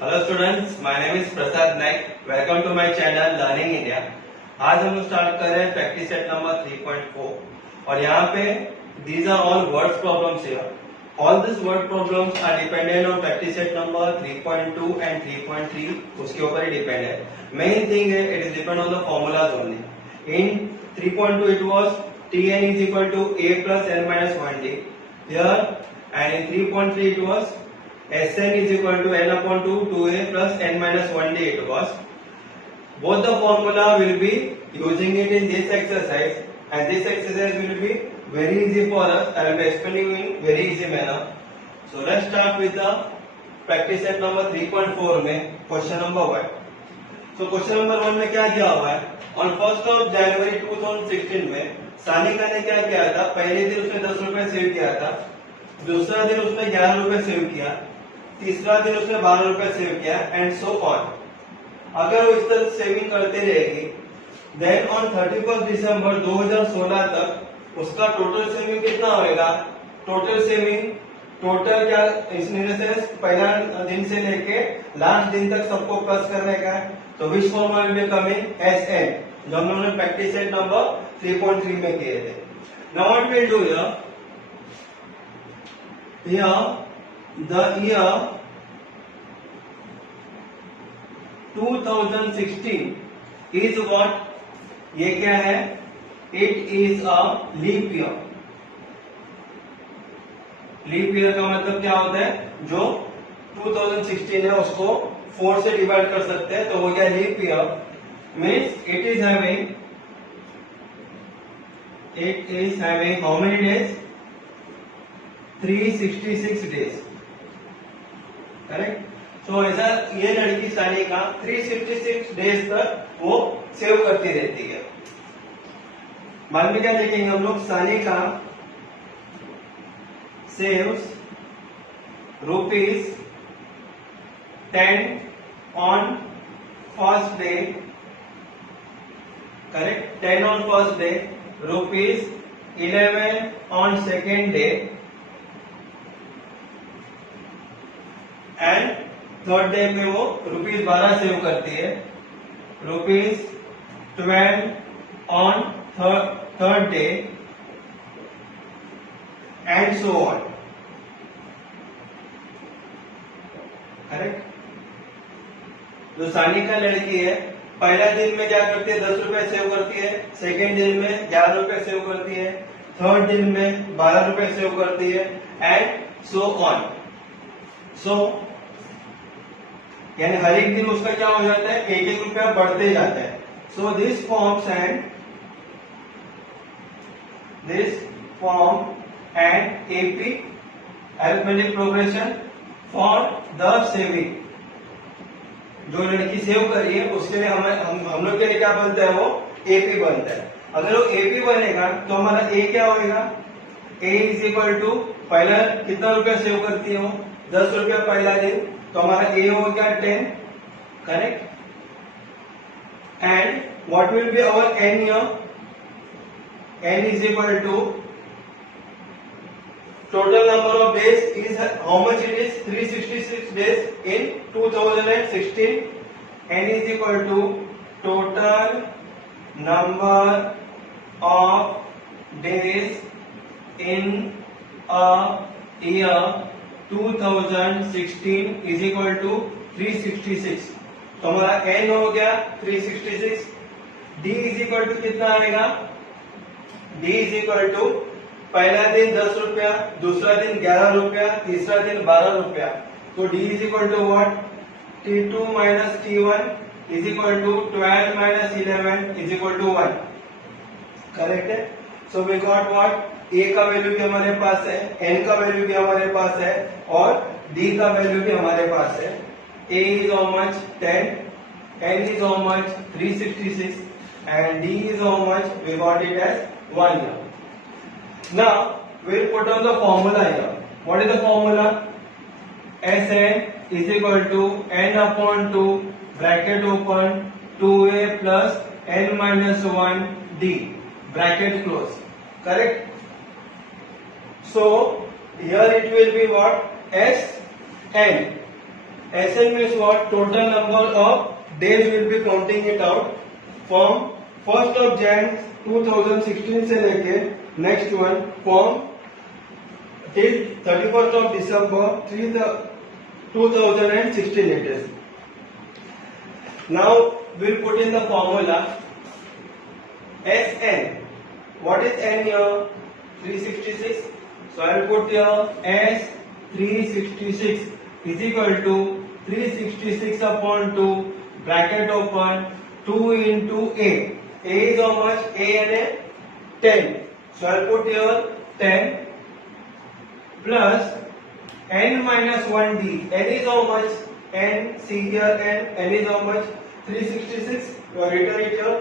Hello students, my name is Prasad Naik. Welcome to my channel learning India. आज हम लोग start कर रहे हैं प्रैक्टिस सेट नंबर 3.4 और यहाँ पे these are all words problems here. All this word problems are dependent on practice set number 3.2 and 3.3, उसके ऊपर ही डिपेंड है। मेन थिंग है it is depend on the formulas only. In 3.2 it was Tn is equal to a plus n minus 1d here, and in 3.3 it was Sn is equal to n upon 2a plus n minus 1d it was. Both the formula will be using it in this exercise, and this exercise will be very easy for us. I will be explaining in very easy manner. So let's start with the practice set number 3.4 में question number 1. So question number 1 में क्या दिया हुआ है? On 1st of January 2016 में सानिका ने क्या किया था? पहले दिन उसने 10 रुपए सेव किया था, दूसरा दिन उसने 11 रुपए सेव किया, तीसरा दिन उसने 12 रुपए सेव किया, एंड सो ऑन। अगर वो इस तरह सेविंग करते रहेगी, देन ऑन 31 दिसंबर 2016 तक उसका टोटल सेविंग कितना होगा? टोटल सेविंग टोटल क्या सेंस पहला दिन से लेके लास्ट दिन तक सबको प्लस करने का है। तो which formula will be coming? S n, जो हम लोगों ने प्रैक्टिस सेट नंबर 3.3 में किए थे। Now what we will do here the year 2016 is what? ये क्या है? It is a leap year. Leap year का मतलब क्या होता है? जो 2016 है उसको 4 से डिवाइड कर सकते हैं, तो वो क्या leap year means it is having how many days? 366 days, correct. So ऐसा ये लड़की सानिका 366 डेज तक वो सेव करती रहती है। बाद में क्या देखेंगे हम लोग? Sanika saves ₹10 on first day, correct. 10 on first day, ₹11 on second day, and third day में वो ₹12 सेव करती है, ₹12 on third day, and so on, correct. जो सानिका लड़की है पहला दिन में क्या करती है? 10 रुपए सेव करती है, सेकेंड दिन में 11 रुपए सेव करती है, थर्ड दिन में 12 रुपए सेव करती है, एंड सो ऑन। सो यानी हर एक दिन उसका क्या हो जाता है? 1-1 रुपया बढ़ते जाता है। So this forms and AP arithmetic progression for the saving. जो लड़की सेव कर रही है उसके लिए हम लोग के लिए क्या बनता है? वो एपी बनता है। अगर वो एपी बनेगा तो हमारा ए क्या होगा? ए इज इक्वल टू पहला कितना रुपया सेव करती है वो? 10 रुपया पहला दिन, तो हमारा ए हो गया 10, correct. And what will be our n here? N is equal to total number of days is how much it is? 366 days in 2016. N is equal to total number of days in a year 2016 is equal to 366। तो हमारा N हो गया 366। D is equal to कितना आएगा? D is equal to पहला दिन 10 रुपया, दूसरा दिन 11 रुपया, तीसरा दिन 12 रुपया, तो D is equal to what? T2 minus T1 is equal to 12 minus 11 is equal to 1, correct है। So we got what? A का वैल्यू भी हमारे पास है, एन का वैल्यू भी हमारे पास है, और डी का वैल्यू भी हमारे पास है। A is how much? 10, N is how much? 366, and D is how much? We got it as 1 year. Now we will put on the formula here. What is the formula? Sn is equal to n upon 2 bracket open 2a plus n minus 1 d bracket close, correct? So here it will be what? S n. SN means what? Total number of days will be counting it out from 1st of Jan 2016 से लेके next one from till 31st of December 2016 it is. Now we'll put in the formula SN. What is N here? 366. So I will put here S 366 is equal to 366 upon 2 bracket open 2 into A. A is how much? A and A 10. So I will put here 10 plus N minus 1D. N is how much? N, see here N is how much? 366. You have written it here.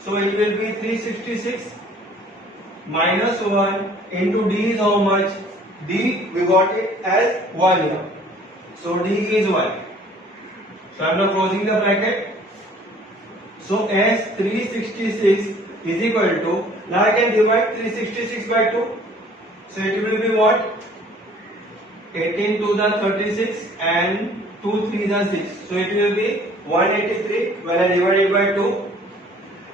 So it will be 366 minus 1 into D is how much? D we got it as 1 here. So D is 1. So I am now closing the bracket. So S 366 is equal to, now I can divide 366 by 2. So it will be what? 18 to the 36 and 2 3 the 6. So it will be 183 when I divide it by 2.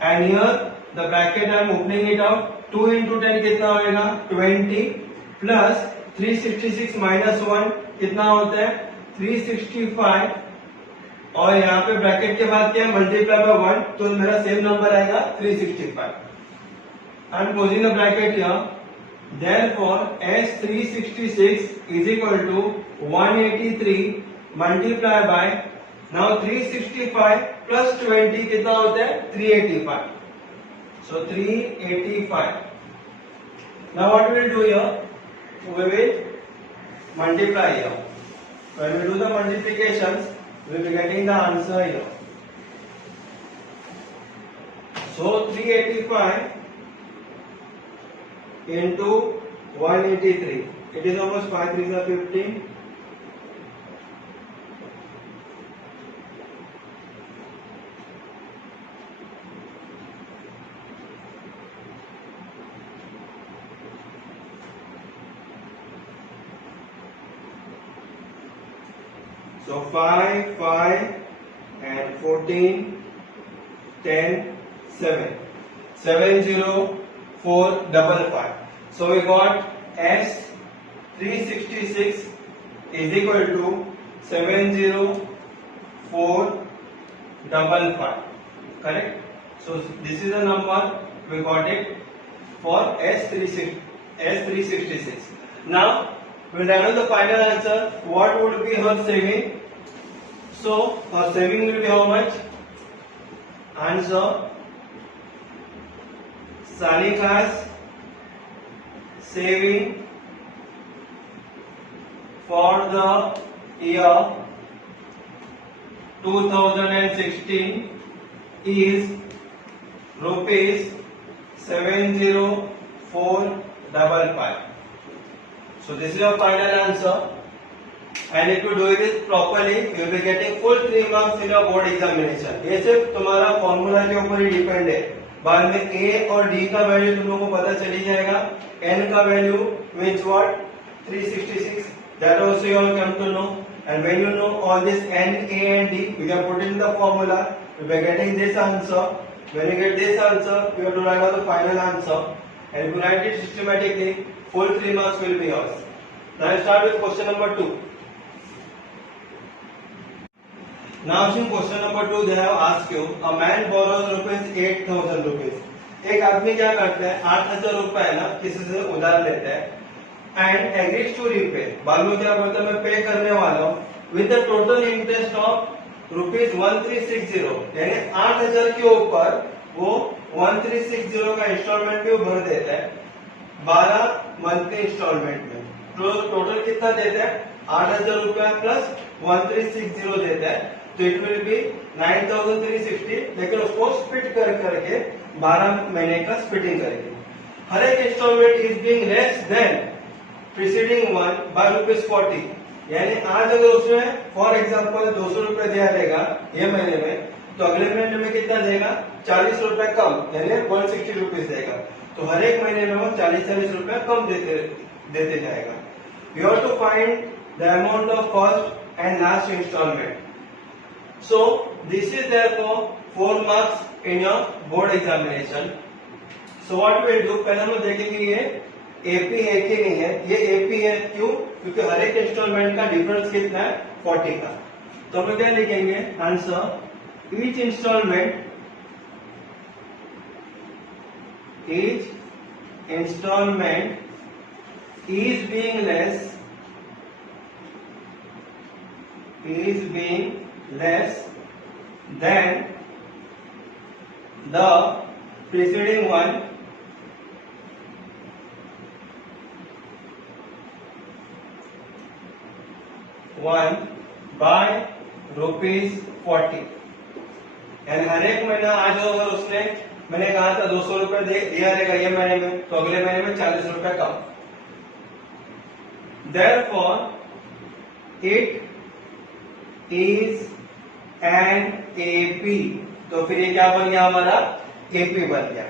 And here the bracket I am opening it out. 2 into 10 कितना होगा? 20 plus 366 minus 1 कितना होता है? 365 और यहाँ पे bracket के बाद क्या है? मल्टीप्लाई बाय 1 तो मेरा सेम नंबर आएगा 365. I am closing the bracket here. Therefore S 366 is equal to 183 multiply by, now 365 plus 20 कितना होता है? 385. So 385. Now what we will do here? We will multiply here. When we do the multiplications, we will be getting the answer here. So 385 into 183. It is almost 5 3s are 15. So 5, 5 and 14, 10, 7. 70455. So we got S 366 is equal to 70455. Correct? So this is the number we got it for S366. Now we will write the final answer. What would be her saving? So her saving will be how much? Answer: Sanika's saving for the year 2016 is rupees 70455. So this is your final answer. And if you do it properly, you will be getting full 3 marks in your board examination. ये सिर्फ तुम्हारा formula के ऊपर ही depend है. बाद में A और D का वैल्यू तुम लोगों को पता चली जाएगा. N का value means what? 366. That also you all come to know. And when you know all this N, A and D, you can put in the formula. You will be getting this answer. When you get this answer, you have to write out the final answer. And if you write it systematically, full 3 marks will be yours. Now I start with question number 2. Now in question number 2 they have asked you, a man borrows rupees 8,000 rupees. एक आदमी क्या करता है? 8,000 रुपए है ना किसी से उधार लेता है and agrees to repay. बाद में क्या बोलता है? मैं पे करने वाला हूँ with the total interest of rupees 1360. यानी 8,000 के ऊपर वो 1360 का इंस्टॉलमेंट भी भर देता है 12 मंथली इंस्टॉलमेंट में. तो टोटल कितना देता है? 8,000 रुपया प्लस 1360 देता है. तो इट विल बी 9,360. लेकिन उसको स्प्लिट करके 12 महीने का स्प्लिटिंग करेंगे. हर एक installment is being less than preceding one by ₹40. यानी आज अगर उसने फॉर एग्जांपल 200 रुपए दिया रहेगा ये महीने में, तो अगले महीने में कितना देगा? 40 रुपए कम, यानी 160 रुपीज देगा. तो हर एक महीने में वो 40 रुपए कम देते जाएगा. You have to find the amount of first and last installment. So this is therefore 4 marks in your board examination. So what we'll do, पहले हम लोग देखेंगे ये AP है कि नहीं है. ये AP है क्यों? क्योंकि हर एक इंस्टॉलमेंट का डिफरेंस कितना है 40 का. तो हम लोग क्या लिखेंगे answer, each installment is being less than the preceding one by ₹40. यानी हर एक महीना आज अगर उसने, मैंने कहा था 200 रुपए दिया रहेगा ये महीने में, तो अगले महीने में 40 रुपए कम. Therefore, it is an AP. तो फिर ये क्या बन गया हमारा, AP बन गया.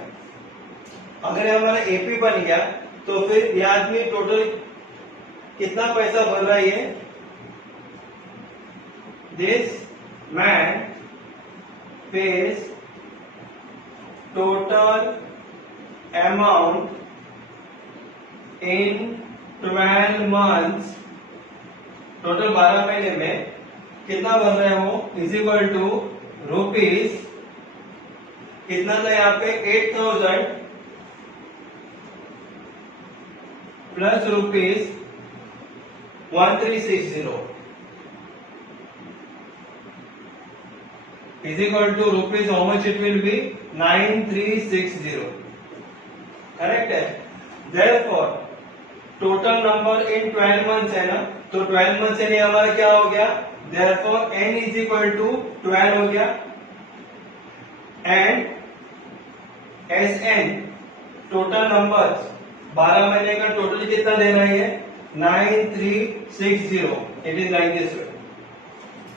अगर ये हमारा AP बन गया तो फिर ये आदमी टोटल कितना पैसा भर रहा है. This man pays total amount in 12 months. Total 12 महीने में कितना भर रहे हैं वो, इज इक्वल टू रुपीज कितना था यहाँ पे 8,000 plus rupees 1360 is equal to rupees how much it will be 9360. Correct है. Therefore total number in 12 months है ना, तो 12 मंथ से नहीं हमारा क्या हो गया, therefore n is equal to 12 हो गया. एंड Sn टोटल नंबर्स 12 महीने का टोटल कितना देना है 9360. It is like this way.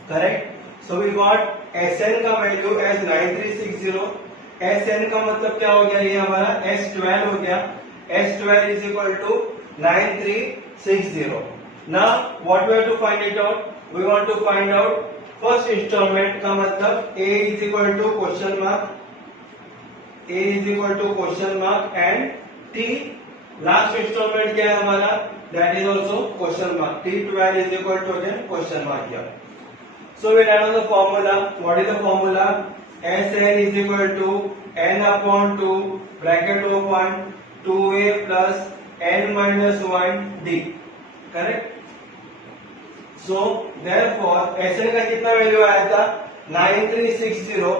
Correct. So we got Sn का वैल्यू एज 9360. Sn का मतलब क्या हो गया, ये हमारा S12 हो गया. S12 is equal to 9360. Now what we have to find it out, we want to find out first installment का मतलब A is equal to question mark, A is equal to question mark and T. Last installment क्या है हमारा, that is also question mark. T12 is equal to again question mark here. So we write on the formula. What is the formula? Sn is equal to n upon 2 bracket open 2a plus n minus 1 d. Correct? So therefore Sn का कितना value आया था 9360.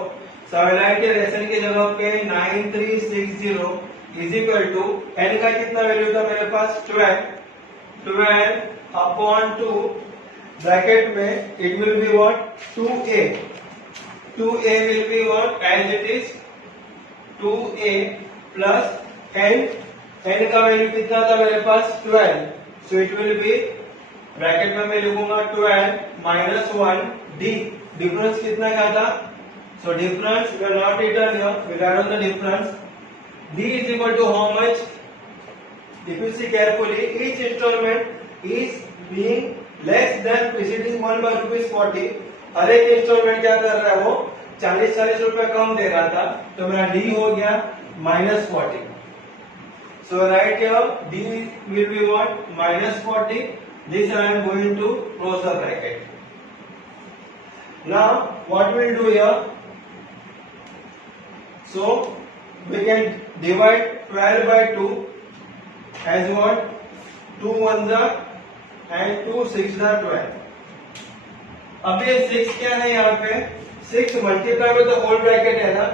So I write here Sn की जगह पे 9360 is equal to n का कितना value था मेरे पास 12 upon 2 ब्रैकेट में it will be what 2a. 2a will be what as it is 2a plus n. n का वैल्यू कितना था मेरे पास 12. So it will be bracket में मैं लिखूंगा 12 माइनस 1 d. डिफरेंस कितना का था, so difference we are not return here, we write on the difference. d is equal to how much, if you see carefully each installment is being less than preceding one by ₹40. हर एक installment क्या कर रहा है, वो 40 रुपए कम दे रहा था, तो मेरा डी हो गया -40. So right here D will be what -40. This I am going to close the bracket. Now what will do here, so we can divide 12 by 2 as what 2 1 and 2 6 12. अब ये 6 क्या है यहाँ पे, 6 मल्टीप्लाई में तो होल ब्रैकेट है ना,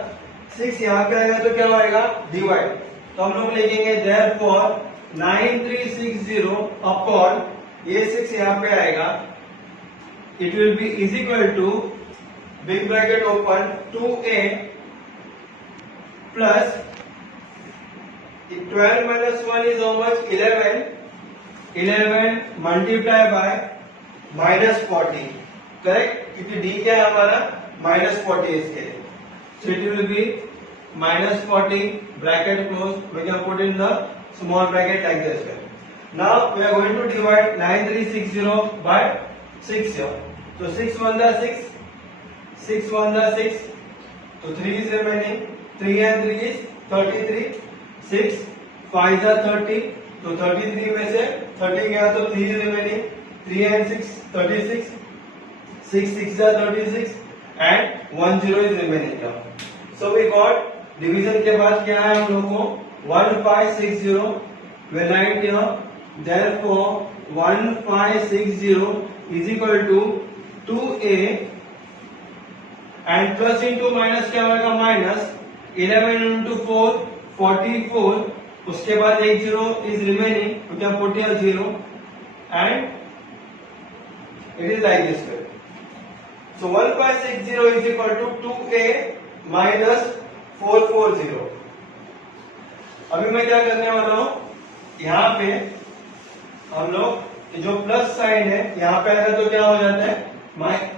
6 यहाँ पे आएगा तो क्या आएगा डिवाइड. तो हम लोग लिखेंगे therefore 9360 अपॉन ये 6 यहाँ पे आएगा, it will be is equal to big bracket open 2a plus 12 minus 1 is how much 11. 11 multiply by -40. Correct, क्योंकि डी क्या है हमारा -40 इसके लिए. So it will be -40 bracket close. We can put in the small bracket like this. Now we are going to divide 9360 by 6 here. So 6 1 the 6, 6 1 the 6. So 3 is remaining. 3 and 3 is 33. 6 5 the 30. तो 33 में से 30 गया तो 3 is remaining. 3 and 6 36. 6 6 the 36 and 1 0 is remaining now. So we got division के बाद क्या है हम लोग को 1560. We write here therefore 1560 is equal to 2a and plus into minus क्या होगा माइनस 11 into 4 44. उसके बाद एक 0 is remaining तो क्या 40 0 and it is like this way. So 1560 is equal to 2a minus 440. अभी मैं क्या करने वाला हूं, यहाँ पे हम लोग जो प्लस साइन है यहाँ पे आएगा तो क्या हो जाता है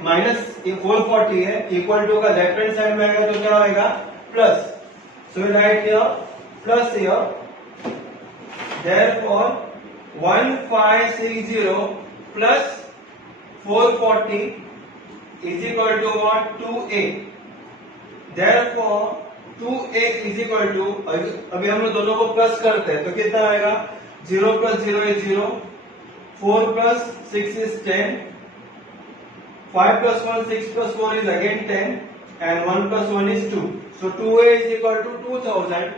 माइनस 440 है इक्वल टू का लेफ्ट हैंड साइड में आएगा तो क्या होगा plus. So we write here plus here. Therefore 1560 plus 440 is equal to what 2a. Therefore 2a is equal to अभी हम लोग दोनों को प्लस करते हैं तो कितना आएगा 0 plus 0 is 0, 4 plus 6 is 10, 5 plus 1 6 plus 4 is again 10 and 1 plus 1 is 2. So 2a is equal to 2000.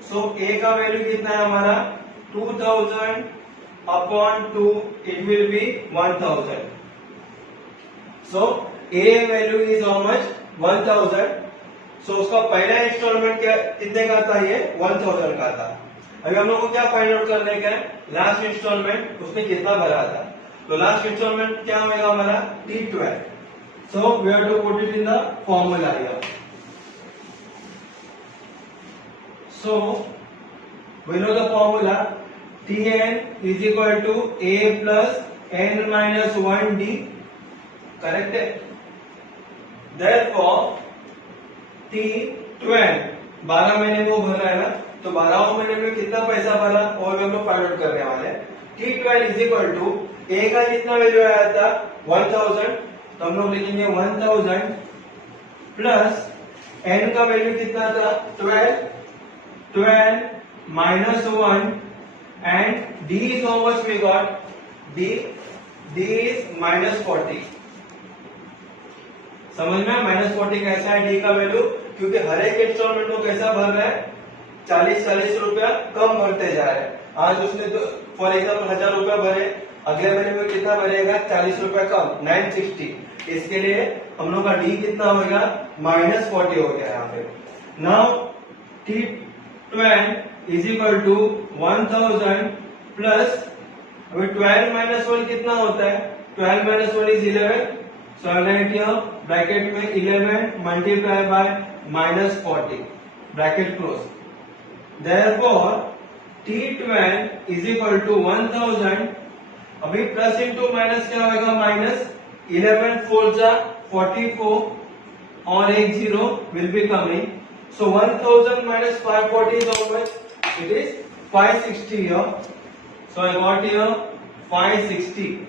So a का वैल्यू कितना है हमारा 2000 upon 2 it will be 1000. So a value is how much 1000. So उसका पहला इंस्टॉलमेंट क्या कितने का था ये 1000 का था. अभी हम लोग को क्या फाइंड आउट करने का है लास्ट इंस्टॉलमेंट उसने कितना भरा था. तो लास्ट इंस्टॉलमेंट क्या होगा हमारा T12. So we have to put it in the formula here. So we know the formula Tn is equal to a plus n minus 1d. Correct है. Therefore T12 12 महीने में वो भर रहा है ना तो 12 महीने में कितना पैसा भरा और हम लोग फाइंड आउट करने वाले हैं. T12 is equal to a का कितना वैल्यू आया था 1000 तो हम लोग लिखेंगे 1000 प्लस n का वैल्यू कितना था 12 minus 1 and d is how much we got d is minus 40. समझ में माइनस 40 कैसा है डी का वैल्यू क्योंकि हर एक इंस्टॉलमेंट को कैसा भर रहा है 40 रुपया कम भरते जा रहे हैं. आज उसने तो फॉर एग्जाम्पल 1000 रुपया भरे अगले महीने में कितना भरेगा 40 रुपया कम 960. इसके लिए हम लोग का डी कितना होगा माइनस 40 हो गया यहाँ पे. Now T12 is equal to 1000 plus अभी 12 माइनस 1 कितना होता है 12 minus 1 is 11. So I write here bracket में 11 multiply by minus 40 bracket close. Therefore T12 is equal to 1000. अभी प्लस इंटू माइनस क्या होगा माइनस 11 4 जा 44 और एक 0 will be coming. So 1000 minus 540 is how much? It is 560 here. So I got here 560.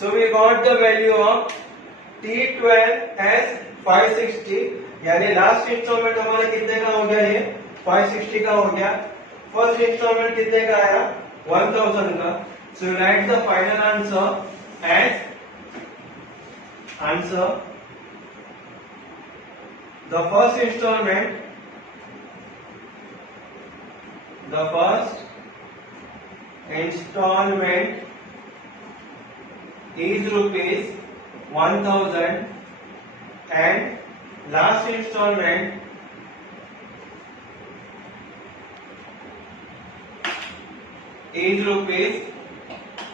So we got the value of T12 as 560. यानी last instalment हमारे कितने का हो गया ये 560 का हो गया. फर्स्ट इंस्टॉलमेंट कितने का आया 1000 का. So write the final answer as answer. The first installment is rupees 1000 and last installment is rupees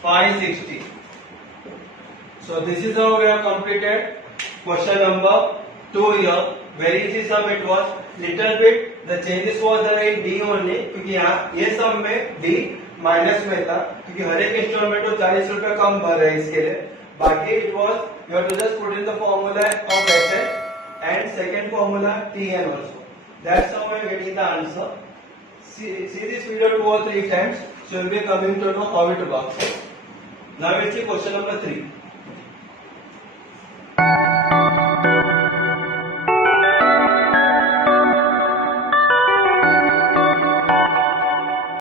560. So this is how we have completed question number 2 here. Very easy sum it was. Little bit the changes was there in D only क्योंकि यहाँ ये सम में D minus में था क्योंकि हर एक instalment को 40 रुपए कम भर रहे हैं इसके लिए. बाकी it was you have to just put in the formula of asset and second formula Tn also. That's how we are getting the answer. See this video 2 or 3 times so you will be coming to know how it works. Now we see question number 3.